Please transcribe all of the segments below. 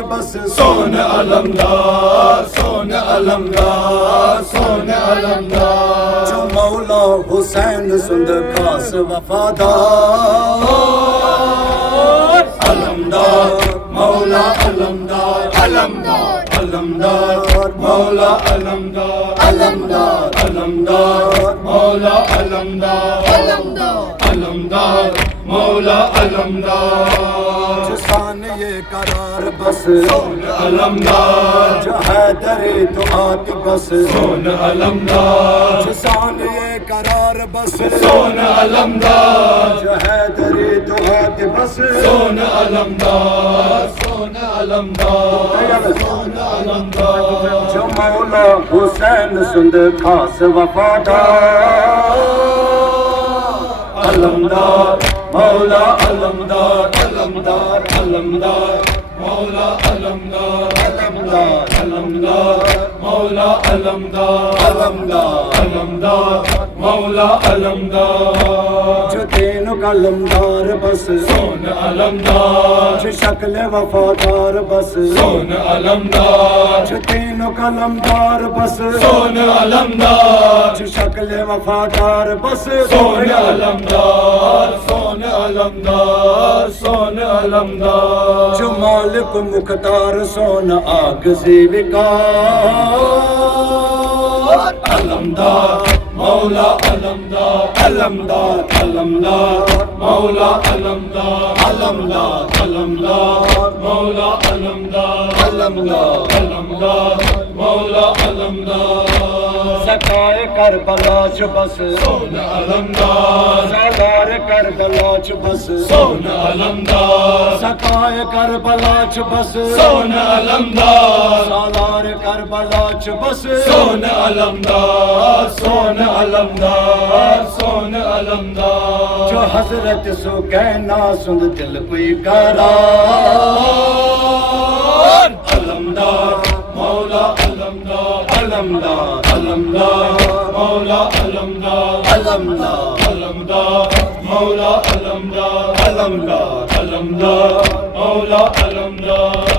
بس سون علمدار سون علمدار سون علمدار جو مولا حسین سند خاص وفادار علمدار مولا علمدار علمدار علمدار مولا علمدار علمدار علمدار مولا علمدار علمدار علمدار مولا علمدار جو شان یہ قرار بس سون علمدار جو حیدر دعات بس سون علمدار جو شان یہ قرار بس سون علمدار جو حیدر دعات بس سون علمدار سون علمدار سون علمدار جو مولا حسین سند خاص وفادار علمدار مولا علمدار علمدار علمدار مولا علمدار علمدار علمدار مولا علمدار علمدار علمدار مولا علمدار جو دین علمدار بس سون علمدار جو شکل وفادار بس سون علمدار جو دین علمدار بس سون علمدار جو شکل وفادار بس سون علمدار سون علمدار سون علمدار جو مالک مختار سون آغزی وقار علمدار مولا علمدار علمدار علمدار مولا علمدار علمدار علمدار مولا علمدار علمدار علمدار مولا علمدار سقائے کربلا چ بس سون علمدار سالار کربلا چ بس سون علمدار سقائے کربلا چ بس سون علمدار سالار کربلا چ بس سون علمدار سون علمدار سون علمدار جو حضرت سو کہنا سند دل کوئی قرار علمدار مولا علمدار علمدار علمدار مولا علمدار علمدار علمدار مولا علمدار علمدار علمدار مولا علمدار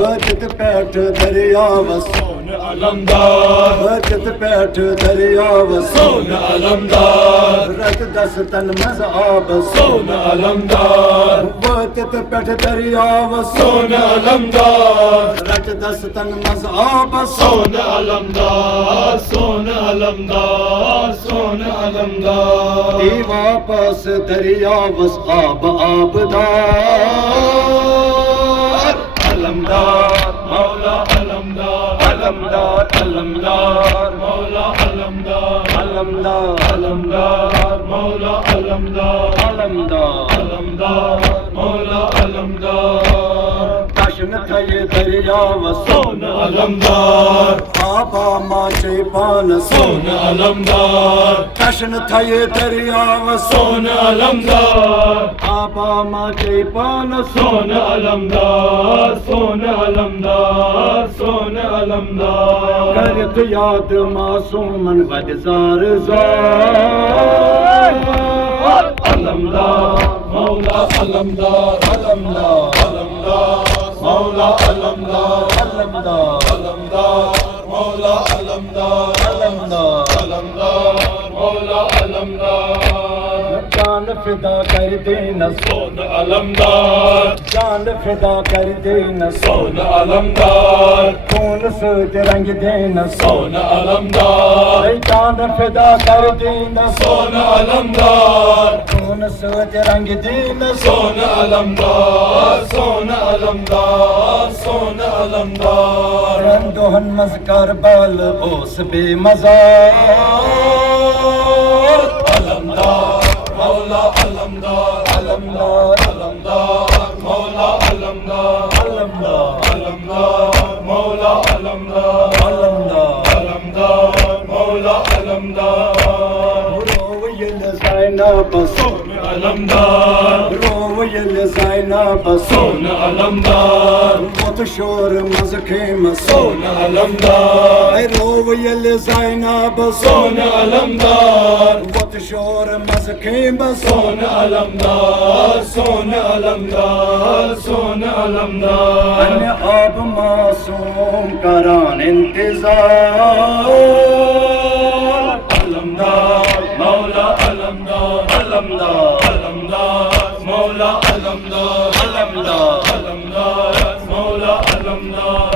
وجد پیٹ دریا وسون علمدار وجد پیٹ دریا وسون علمدار رت دستن مذہب سون علمدار وجد پیٹ دریا وسون علمدار رت دستن مذہب سون علمدار سون علمدار سون علمدار ای واپس دریا وس آب آبدار علمدار مولا علمدار علمدار علمدار مولا علمدار علمدار علمدار مولا علمدار علمدار علمدار مولا علمدار تشن تھا یہ دریا وسون علمدار آبا ماچے پان سون علمدار تشن تھا یہ دریا وسون علمدار آبا ماچے پان سون علمدار سون علمدار سون علمدار کرت یاد معصومن بدزار زار علمدار مولا علمدار علمدار علمدار مولا علمدار علمدار علمدار مولا علمدار علمدار علمدار مولا علمدار جان فدا کر دینا سون علمدار جان فدا کر دینا سون علمدار خون سوت رنگ دینا سون علمدار جان فدا کر دینا سون علمدار خون سوت رنگ دینا سون علمدار سون علمدار سون علمدار رندوہن مذکر بال اوس بے مزار علمدار مولا علمدار علمدار علمدار مولا علمدار علمدار علمدار مولا علمدار علمدار علمدار مولا علمدار رویل زینب سون علمدار رویل زینب سون علمدار موت شور مزخیم سون علمدار رویل زینب سون علمدار موت شور مزخیم سون علمدار سون علمدار سون علمدار اب معصوم کران انتظار علمدار مولا علمدار علمدار علمدار مولا علمدار علمدار علمدار مولا علمدار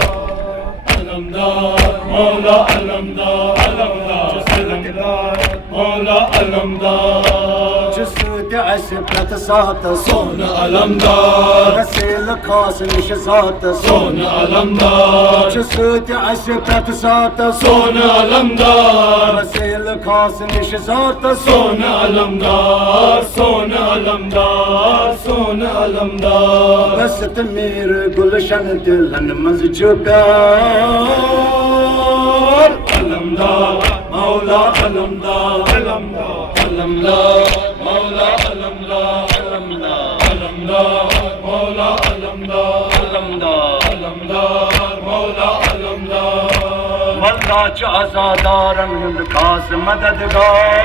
علمدار مولا علمدار علمدار علمدار مولا علمدار جسد عسبت سات صون علمدار غسيل خاص مش ذات صون علمدار جسد عسبت سات صون علمدار غسيل خاص مش ذات صون علمدار صون علمدار صون علمدار بس تمير گلشن دلن مزجبار علمدار مولا علمدار علمدار علمدار مولا علمدار علمدار علمدار مولا علمدار علمدار علمدار مولا علمدار والله عزادار من الخاص مددگار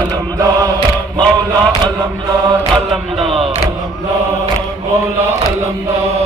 علمدار مولا علمدار علمدار علمدار مولا علمدار